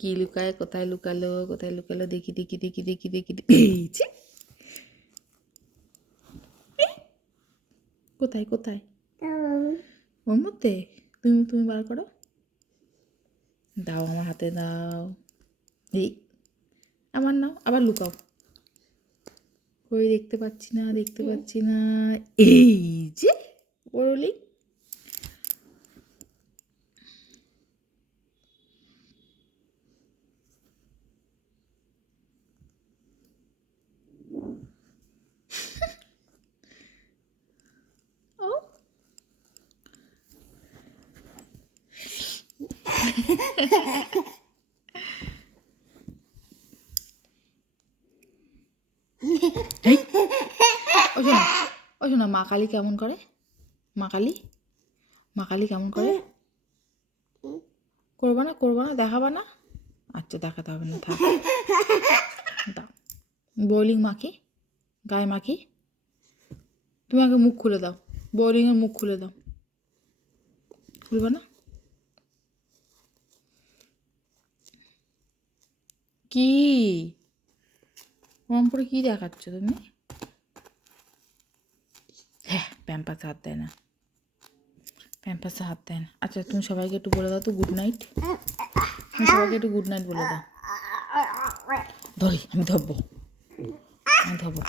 কি লুকায়, কোথায় লুকালো, কোথায় লুকালো, দেখি দেখি দেখি দেখি দেখি দেখি। কোথায় কোথায়? ওর মধ্যে? তুমি তুমি বার করো, দাও আমার হাতে দাও। এই আমার নাও, আবার লুকাও। কই দেখতে পাচ্ছি না, দেখতে পাচ্ছি না। এই যে বড়লি। ও এই, ও শোনা, ও শোনা, মা কালী কেমন করে? মা কালী, মা কালী কেমন করে? করবা না, করবা না, দেখাবা না? আচ্ছা দেখাতে হবে না, থাক। দাও বোলিং মাখি, গায়ে মাখি। তুমি আগে মুখ খুলে দাও, বোলিংয়ের মুখ খুলে দাও। খুলবা না? কি ওরম করে কি দেখাচ্ছ তুমি? হ্যাঁ, প্যাম্পাসে হাত দেয় না, প্যাম্পাসে হাত দেয় না। আচ্ছা তুমি সবাইকে একটু বলে দাও তো গুড নাইট। তুমি সবাইকে একটু গুড নাইট বলে দাও। ধরি, আমি ধরবো, আমি ধরবো।